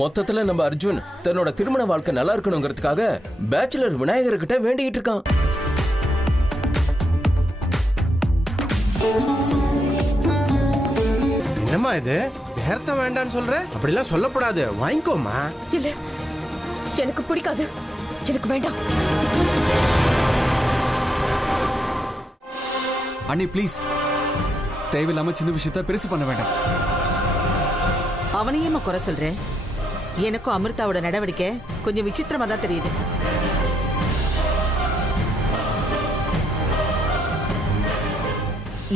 மொத்தத்துல நம்ம அர்ஜுன் தன்னோட திருமண வாழ்க்கை நல்லா இருக்கணுங்கிறதுக்காக பேச்சுலர் விநாயகர்கிட்ட வேண்டிட்டு இருக்கான். என்னம்மா இது நேரத்தை வேண்டான்னு சொல்ற? அப்படிலாம் சொல்லக்கூடாது, வாங்கிக்கோமா. இல்ல, எனக்கு பிடிக்காது, எனக்கு வேண்டாம். அண்ணி ப்ளீஸ், தேவையில்லாம சின்ன விஷயத்த பெருசு பண்ண வேண்டாம். அவனையும் குறை சொல்றேன். எனக்கும் அமிர்தாவோட நடவடிக்கை கொஞ்சம் விசித்திரமா தான் தெரியுது.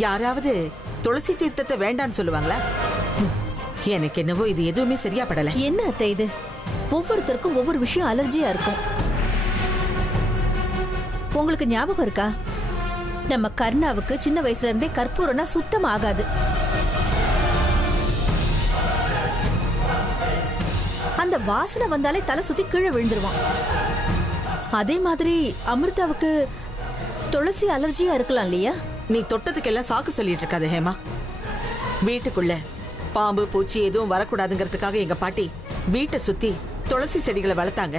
யாராவது துளசி தீர்த்தத்தை வேண்டான்னு சொல்லுவாங்களா? எனக்கு என்னவோ இது எதுவுமே சரியா படல. என்ன அத்தை இது? ஒவ்வொருத்தருக்கும் ஒவ்வொரு விஷயம் அலர்ஜியா இருக்கும். உங்களுக்கு ஞாபகம் இருக்கா, நம்ம கர்ணாவுக்கு சின்ன வயசுல இருந்தே கற்பூரம்னா சுத்தம் ஆகாது. அந்த வாசனை வந்தாலே தலை சுத்தி கீழே விழுந்துருவான். அதே மாதிரி அமிர்தாவுக்கு துளசி அலர்ஜியா இருக்கலாம் இல்லையா? நீ தொட்டதுக்கெல்லாம் சாக்கு சொல்லிட்டு இருக்காது ஹேமா. வீட்டுக்குள்ள பாம்பு பூச்சி எதுவும் வரக்கூடாதுங்கிறதுக்காக எங்க பாட்டி வீட்டை சுத்தி துளசி செடிகளை வளர்த்தாங்க.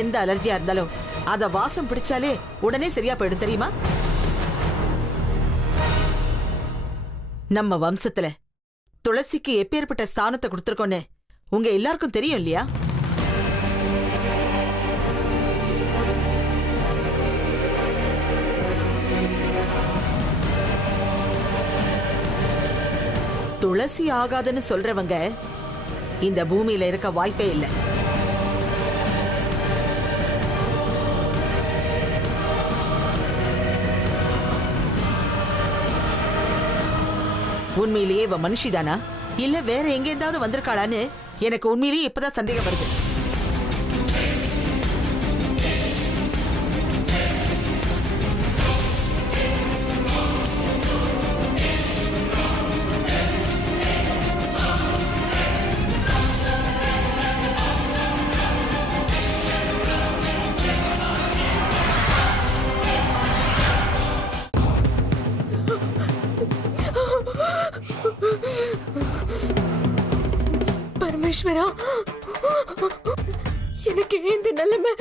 எந்த அலர்ஜியா இருந்தாலும் அத வாசம் பிடிச்சாலே உடனே சரியா போயிடும் தெரியுமா? நம்ம வம்சத்துல துளசிக்கு எப்பேற்பட்ட ஸ்தானத்தை கொடுத்திருக்கோன்னு உங்க எல்லாருக்கும் தெரியும் இல்லையா? துளசி ஆகாதுன்னு சொல்றவங்க இந்த பூமியில இருக்க வாய்ப்பே இல்லை. உண்மையிலேயே இவ மனுஷிதானா இல்ல வேற எங்கேயாவது வந்திருக்காளான்னு எனக்கு உண்மையிலேயே இப்பதான் சந்தேகம் வருது. பரமேஸ்வரா, எனக்கு இந்த நிலைமை,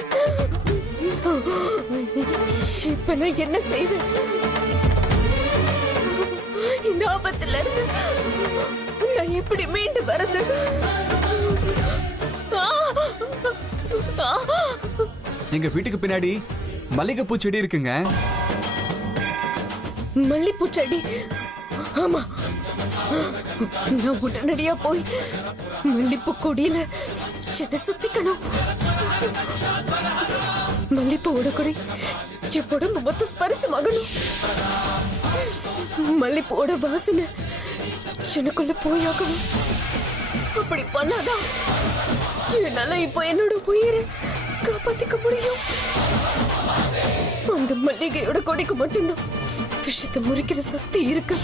இப்ப நான் என்ன செய்வேன்? இந்த ஆபத்துல இருந்து நான் எப்படி மீண்டு வரது? எங்க வீட்டுக்கு பின்னாடி மல்லிகைப்பூ செடி இருக்குங்க. மல்லிப்பூ செடி? ஆமா, நான் உடனடியா போய் மல்லிப்பூ கொடியில என்ன சுத்திக்கணும். மல்லிப்பூவோட கொடி என் உடம்பு மொத்தம் ஸ்பரிசமாகணும். மல்லிப்பூவோட வாசனை எனக்குள்ள போயாகணும். அப்படி பண்ணாதான் என்னால இப்ப என்னோட உயிரை காப்பாத்திக்க முடியும். அந்த மல்லிகையோட கொடிக்கு மட்டும்தான் விஷத்தை முறிக்கிற சக்தி இருக்கு.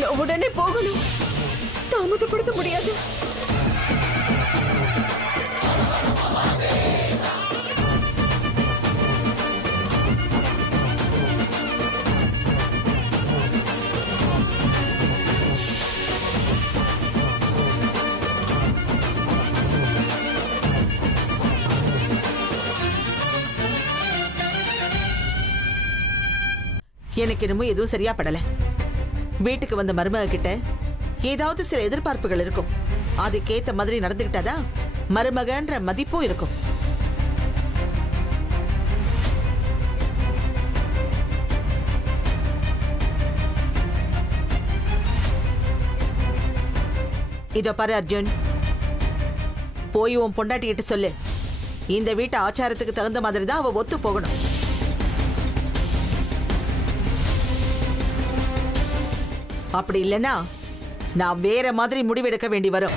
நான் உடனே போகணும், தாமதப்படுத்த முடியாது. எனக்கு என்னமோ எதுவும் சரியா படல. வீட்டுக்கு வந்த மருமக கிட்ட ஏதாவது சில எதிர்பார்ப்புகள் இருக்கும். அதுக்கேத்த மாதிரி நடந்துகிட்டாதான் மருமகன்ற மதிப்பும் இருக்கும். இதோ பாரு அர்ஜுன், போய் உன் பொண்டாட்டிகிட்ட சொல்லு, இந்த வீட்டு ஆச்சாரத்துக்கு தகுந்த மாதிரி தான் அவ ஒத்து போகணும். அப்படி இல்லைன்னா நான் வேற மாதிரி முடிவெடுக்க வேண்டி வரும்.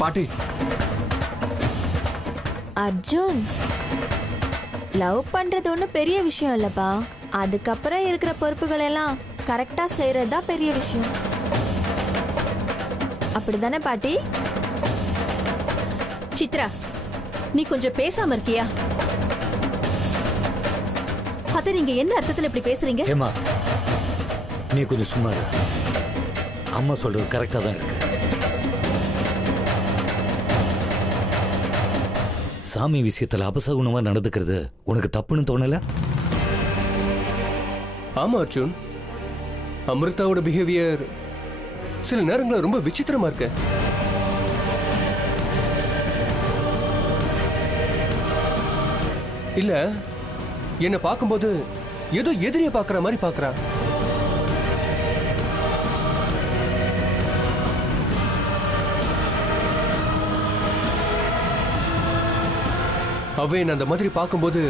பாட்டி, அர்ஜுன், லவ் பண்றது ஒன்றும் பெரிய விஷயம் இல்லப்பா. அதுக்கப்புறம் இருக்கிற பொறுப்புகள் எல்லாம் கரெக்டா செய்யறது தான் பெரிய விஷயம். அப்படிதானே பாட்டி? சித்ரா, நீ கொஞ்சம் பேசாம இருக்கியா? அத்தை நீங்க என்ன அர்த்தத்துல இப்படி பேசுறீங்க? ஹேமா, நீ கொஞ்சம் சும்மா இரு. அம்மா சொல்றது கரெக்டா தான் இருக்கு. சாமி விஷயத்துல அபசகுணமா நடந்துக்கிறது உனக்கு தப்புன்னு தோணல? ஆமா அர்ஜுன், அமிர்தாவோட பிஹேவியர் சில நேரங்களில் ரொம்ப விசித்திரமா இருக்கு. இல்ல, என்ன பார்க்கும்போது ஏதோ எதிரிய பார்க்கற மாதிரி பார்க்கறா. அவ என்ன அந்த மாதிரி பார்க்கும்போது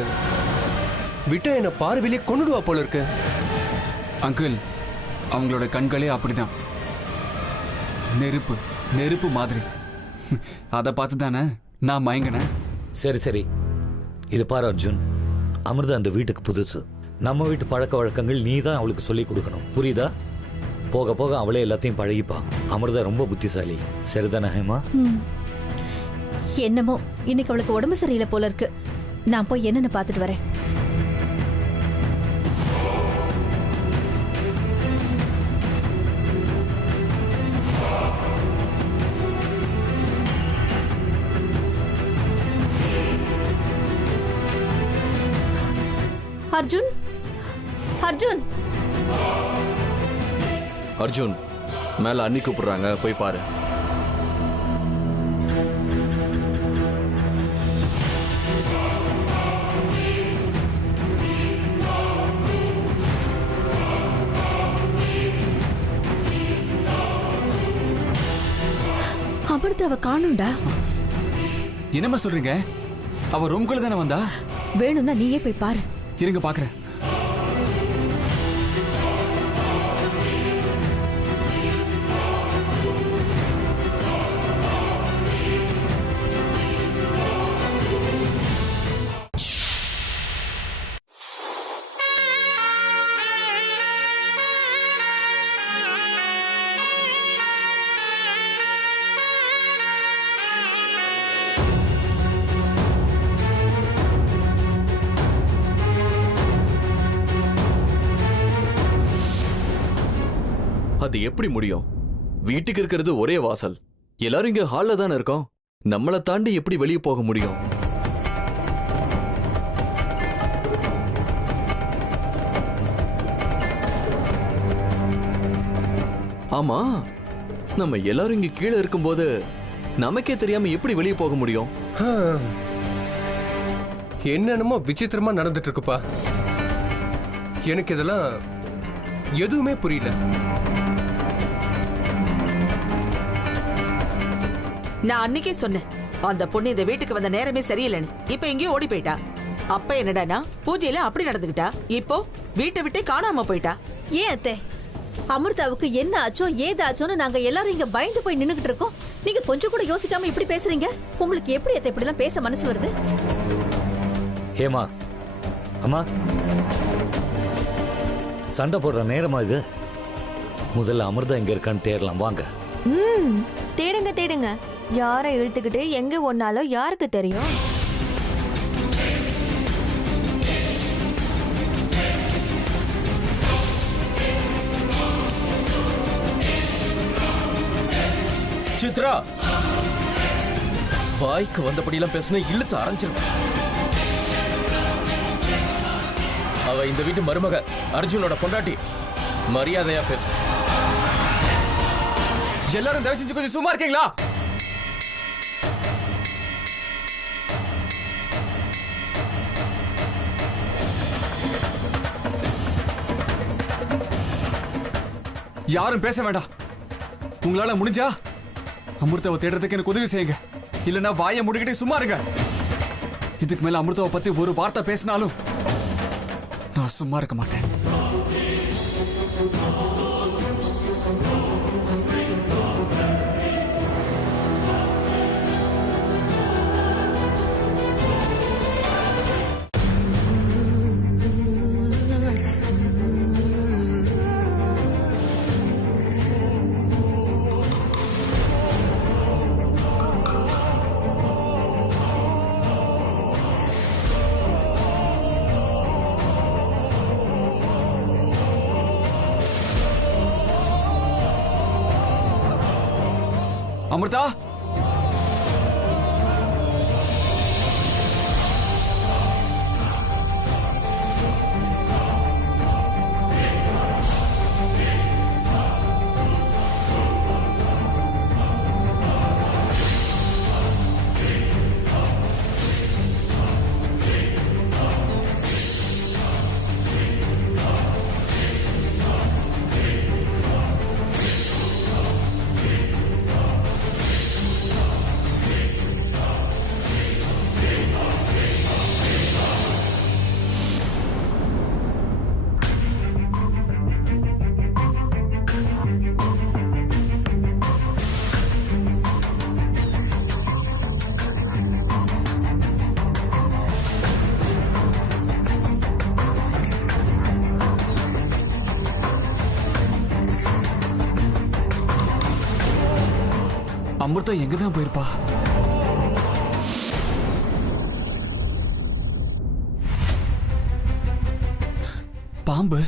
விட்டா என்ன பார்வையிலே கொன்னுடுவா போல இருக்கு. அங்கிள், அவங்களோட கண்களே அப்படிதான், நெருப்பு நெருப்பு மாதிரி. அதை பார்த்து தானே நான் மயங்கினேன். சரி சரி, இது பாரு அர்ஜுன், அமிர்தா அந்த வீட்டுக்கு புதுசு. நம்ம வீட்டு பழக்க வழக்கங்கள் நீ தான் அவளுக்கு சொல்லி கொடுக்கணும், புரியுதா? போக போக அவளே எல்லாத்தையும் பழகிப்பா. அமிர்தா ரொம்ப புத்திசாலி, சரிதானே ஹேமா? என்னமோ இன்னைக்கு அவளுக்கு உடம்பு சரியில்லை போல இருக்கு. நான் போய் என்னன்னு பார்த்துட்டு வரேன். அர்ஜுன், அர்ஜுன், அர்ஜுன், மேல அண்ணி கூப்பிடுறாங்க, போய் பாரு. அமிர்தாவை காணும்டா. என்னம்மா சொல்றீங்க? அவ ரூம்குள்ள தானே வந்தா? வேணும்னா நீயே போய் பாரு. இருங்க பாக்குறேன். அது எப்படி முடியும்? வீட்டுக்கு இருக்கிறது ஒரே வாசல், எல்லாரும் இங்க ஹால்ல தானே இருக்கோம். நம்மளை தாண்டி எப்படி வெளியே போக முடியும்? ஆமா, நம்ம எல்லாரும் இங்க கீழே இருக்கும்போது நமக்கே தெரியாம எப்படி வெளியே போக முடியும்? என்னென்னமோ விசித்திரமா நடந்துட்டு இருக்குப்பா. எனக்கு இதெல்லாம் எதுவுமே புரியல. நான் அன்னைக்கே சொன்னேன், அந்த பொண்ணு இந்த வீட்டுக்கு வந்த நேரமே சரியில்லைன்னு. இப்ப எங்கேயோ ஓடி போயிட்டா. அப்ப என்னடானா பூஜையில அப்படி நடந்துக்கிட்டா, இப்போ வீட்டை விட்டே காணாம போயிட்டா. ஏன் அத்தை, அமிர்தாவுக்கு என்ன ஆச்சோ ஏதாச்சோன்னு நாங்க எல்லாரும் இங்க பயந்து போய் நின்னுகிட்டு இருக்கோம். நீங்க கொஞ்சம் கூட யோசிக்காம இப்படி பேசுறீங்க. உங்களுக்கு எப்படி அத்தை இப்படி எல்லாம் பேச மனசு வருது? ஹேமா, அம்மா, சண்டை போடுற நேரமா இது? முதல்ல அமிர்தா எங்க இருக்கான்னு தேடலாம், வாங்க. தேடுங்க தேடுங்க. யாரை இழுத்துக்கிட்டு எங்க ஒன்னாலும் யாருக்கு தெரியும்? சித்ரா, வாய்க்கு வந்தபடியெல்லாம் பேசினா இழுத்து அரைஞ்சிருவேன். அவ இந்த வீட்டு மருமக, அர்ஜுனோட பொண்டாட்டி. மரியாதையா பேசு. எல்லாரும் தயவு செஞ்சு கொஞ்சம் சும்மா இருக்கீங்களா? யாரும் பேச வேண்டாம். உங்களால முடிஞ்சா அமிர்தாவை தேடுறதுக்கு எனக்கு உதவி செய்யுங்க. இல்லைன்னா வாயை முடிக்கிட்டே சும்மா இருங்க. இதுக்கு மேல அமிர்தாவை பத்தி ஒரு வார்த்தை பேசினாலும் நான் சும்மா இருக்க மாட்டேன். அமிர்தா, அமிர்தா எங்கதான் போயிருப்பா? பாம்பு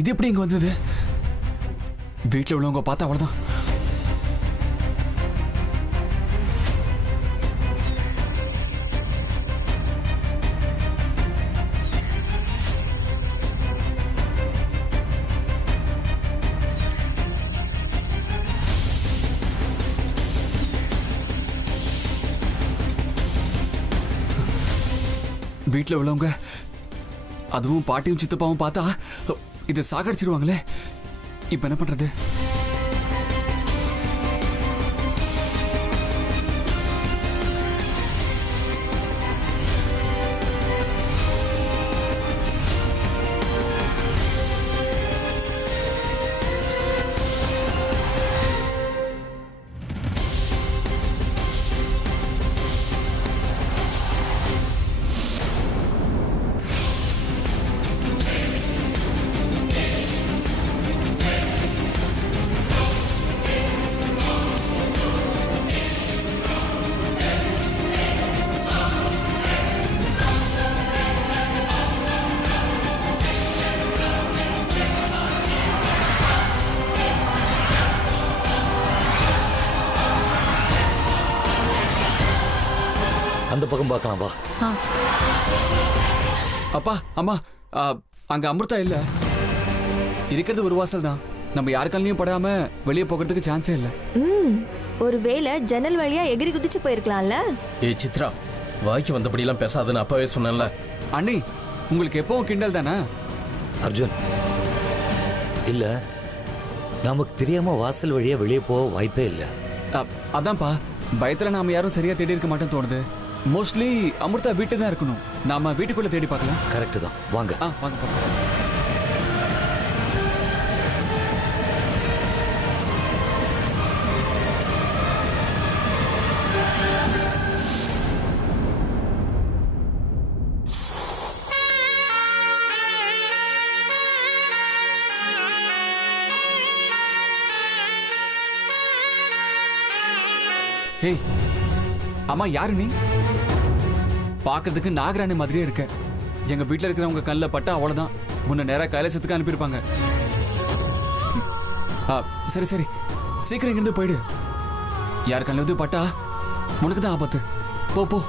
இது எப்படி இங்க வந்தது? வீட்டுல உள்ளவங்க பார்த்தா அவ்வளவுதான். வீட்டுல உள்ளவங்க, அதுவும் பாட்டியும் சித்தப்பாவும் பார்த்தா இதை சாகடிச்சிருவாங்களே. இப்ப என்ன பண்றது? அந்த பக்கம் பார்க்கலாம் வா. அப்பா அம்மா, அங்க அமிர்தா இல்ல. இருக்கிறது ஒரு வாசல் தான். நம்ம யாருக்காலையும் படாம வெளியே போகிறதுக்கு சான்ஸே இல்ல. ஒருவேளை ஜன்னல் வழியா எகிரி குதிச்சு போயிருக்கலாம்ல. ஏய் சித்ரா, வாய்க்கு வந்தபடியெல்லாம் பேசாதுன்னு அப்பவே சொன்னேன்ல. அண்ணி, உங்களுக்கு எப்பவும் கிண்டல் தானே? அர்ஜுன், இல்ல நமக்கு தெரியாம வாசல் வழியா வெளியே போக வாய்ப்பே இல்லை. அதான்ப்பா, பயத்துல நாம யாரும் சரியா தேடி இருக்க மாட்டோம் தோணுது. மோஸ்ட்லி அமிர்தா வீட்டு தான் இருக்கணும். நாம வீட்டுக்குள்ள தேடி பார்க்கலாம். கரெக்ட் தான், வாங்க. வாங்க பார்க்கலாம். ஹே அம்மா, யாரு நீ? பாக்குறதுக்கு நாகராணி மாதிரியே இருக்க. எங்க வீட்டுல இருக்கிறவங்க கல்ல பட்டா அவ்வளவுதான், உன்னை நேரா கைலாசத்துக்கு அனுப்பியிருப்பாங்க. சரி சரி, சீக்கிரம் இங்கிருந்து போயிடு. யார் கல்ல பட்டா உனக்கு தான் ஆபத்து. போ போ.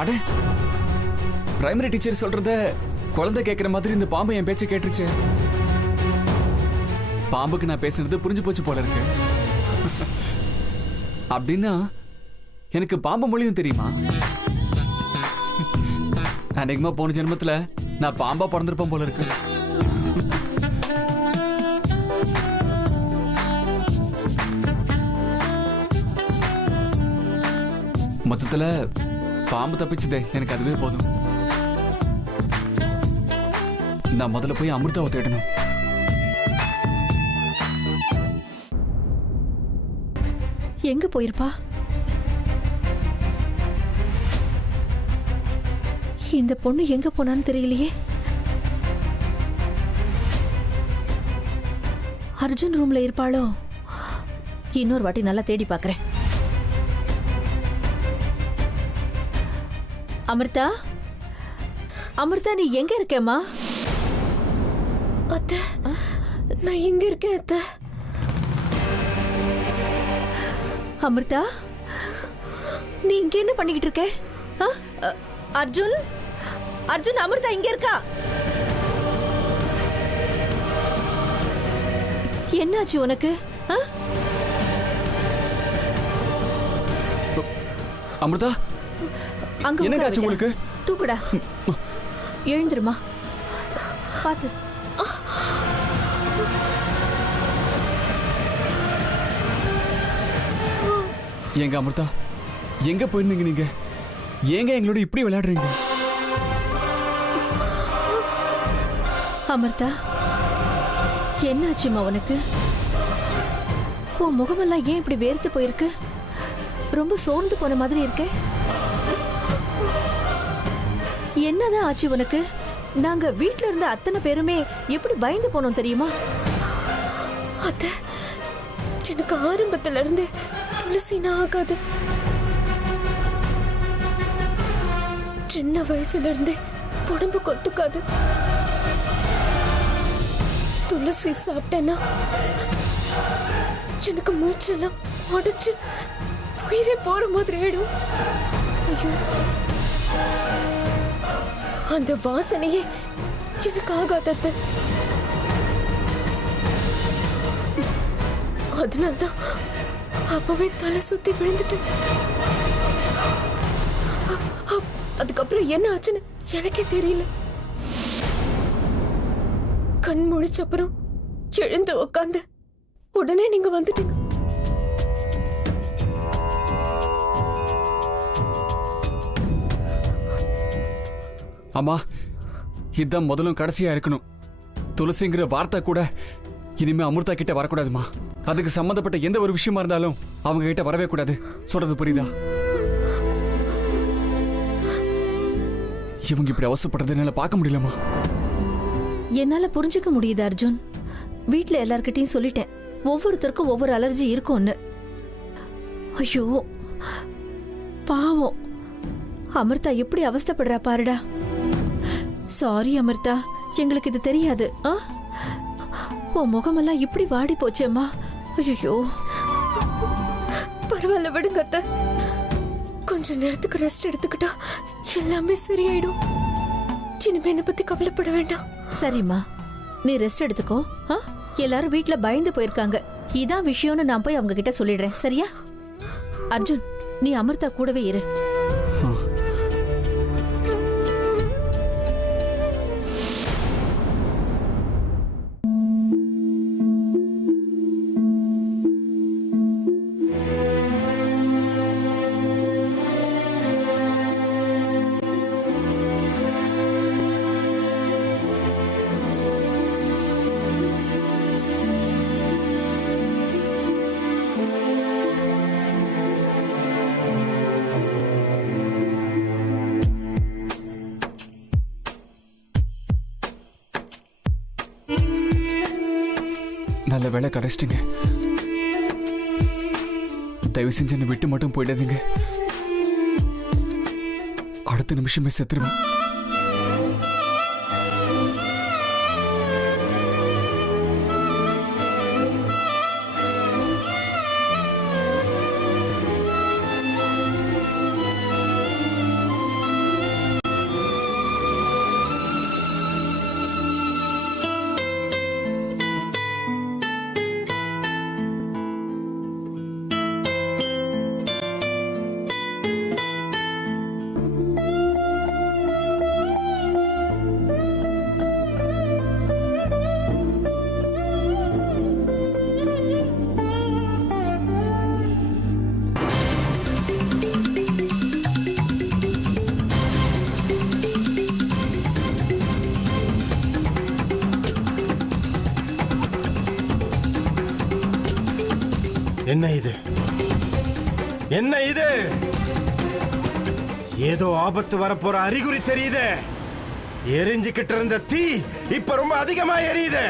அட, பிரைமரி டீச்சர் சொல்றத குழந்தை கேட்கிற மாதிரி இந்த பாம்பு என் பேச்சை கேட்டுருச்சு. பாம்புக்கு நான் பேசுறது புரிஞ்சு போச்சு போல இருக்கு. அப்படின்னா எனக்கு பாம்பு மொழியும் தெரியுமா? அன்னைக்குமா போன ஜென்மத்துல நான் பாம்பா பிறந்திருப்பேன் போல இருக்கு. மொத்தத்துல பாம்பு தப்பிச்சுதே, எனக்கு அதுவே போதும். நான் முதல்ல போய் அமிர்தாவை தேடணும். எங்க போயிருப்பா? இந்த பொண்ணு எங்க போனான்னு தெரியலையே. அர்ஜுன் ரூம்ல இருப்பாளோ? இன்னொரு வாட்டி நல்லா தேடி பார்க்கறேன். அமிர்தா, அமிர்தா, நீ எங்க இருக்கேம்மா? அத்தை, நான் இங்க இருக்கேன் அத்தை. அமிர்தா, நீ இங்க என்ன பண்ணிக்கிட்டு இருக்க? அர்ஜுன், அர்ஜுன், அமிர்தா இங்க இருக்கா? என்னாச்சு உனக்கு? அமிர்தா, அங்க என்னக்காச்சு உங்களுக்கு? தூக்குடா, எழுந்துருமா, பாத்து. எங்க அமிர்தா, எங்க போயிருந்தீங்க நீங்க? ஏங்க எங்களோட இப்படி விளையாடுறீங்க? அமிர்தா, என்னாச்சுமா உனக்கு? உன் முகமெல்லாம் ஏன் இப்படி வேர்த்து போயிருக்கு? ரொம்ப சோர்ந்து போன மாதிரி இருக்க. என்னதான் ஆச்சு உனக்கு? நாங்க வீட்ல இருந்த அத்தனை பேருமே எப்படி பயந்து போனோம் தெரியுமா? அத்தை, எனக்கு ஆரம்பத்துல இருந்து துளசினா ஆகாது. சின்ன வயசுல இருந்து உடம்பு கொத்துக்காது. துளசி சாப்பிட்டேன்னா எனக்கு மூச்செல்லாம் உடைச்சு உயிரே போற மாதிரி ஆயிடும். ஐயோ, அந்த வாசனையே எனக்கு ஆகாதத்த. அதனால்தான் அப்பவே தலை சுத்தி விழுந்துட்டேன். அதுக்கப்புறம் என்ன ஆச்சுன்னு எனக்கே தெரியல. கண் முழிச்சப்புறம் எழுந்து உட்காந்து உடனே நீங்க வந்துட்டீங்க. அம்மா, இதுதான் முதலும் கடைசியா இருக்கணும். துளசிங்கிற வார்த்தை கூட இனிமே அமிர்தா கிட்ட வரக்கூடாதுமா. அதுக்கு சம்பந்தப்பட்ட எந்த ஒரு விஷயமா இருந்தாலும் அவங்க கிட்ட வரவே கூடாது. சொல்றது புரியுதா? இவங்க இப்படி அவசரப்படுறத என்னால பார்க்க முடியலமா. என்னால புரிஞ்சுக்க முடியுது அர்ஜுன். வீட்ல எல்லார்கிட்டையும் சொல்லிட்டேன், ஒவ்வொருத்தருக்கும் ஒவ்வொரு அலர்ஜி இருக்கும்னு. ஐயோ பாவம், அமிர்தா எப்படி அவஸ்தைப்படுறா பாருடா. சாரி அமிர்தா, எங்களுக்கு இது தெரியாது. உன் முகமெல்லாம் இப்படி வாடி போச்சேம்மா. ஐயோ, பரவாயில்ல, விடுங்க அத்தை. கொஞ்ச நேரத்துக்கு ரெஸ்ட் எடுத்துக்கிட்டா எல்லாமே சரியாயிடும். இனிமே என்னை பத்தி கவலைப்பட வேண்டாம். சரிம்மா, நீ ரெஸ்ட் எடுத்துக்கோ. எல்லாரும் வீட்ல பயந்து போயிருக்காங்க. இதான் விஷயம்னு நான் போய் அவங்க கிட்ட சொல்லிடுறேன். சரியா? அர்ஜுன், நீ அமிர்தா கூடவே இரு. நல்ல வேலை கிடைச்சிட்டுங்க. தயவு செஞ்சு என்னை விட்டு மட்டும் போயிடாதீங்க. அடுத்த நிமிஷமே செத்துருவேன். என்ன இது? என்ன இது? ஏதோ ஆபத்து வரப்போற அறிகுறி தெரியுது. எரிஞ்சுக்கிட்டு இருந்த தீ இப்ப ரொம்ப அதிகமா எரியுது.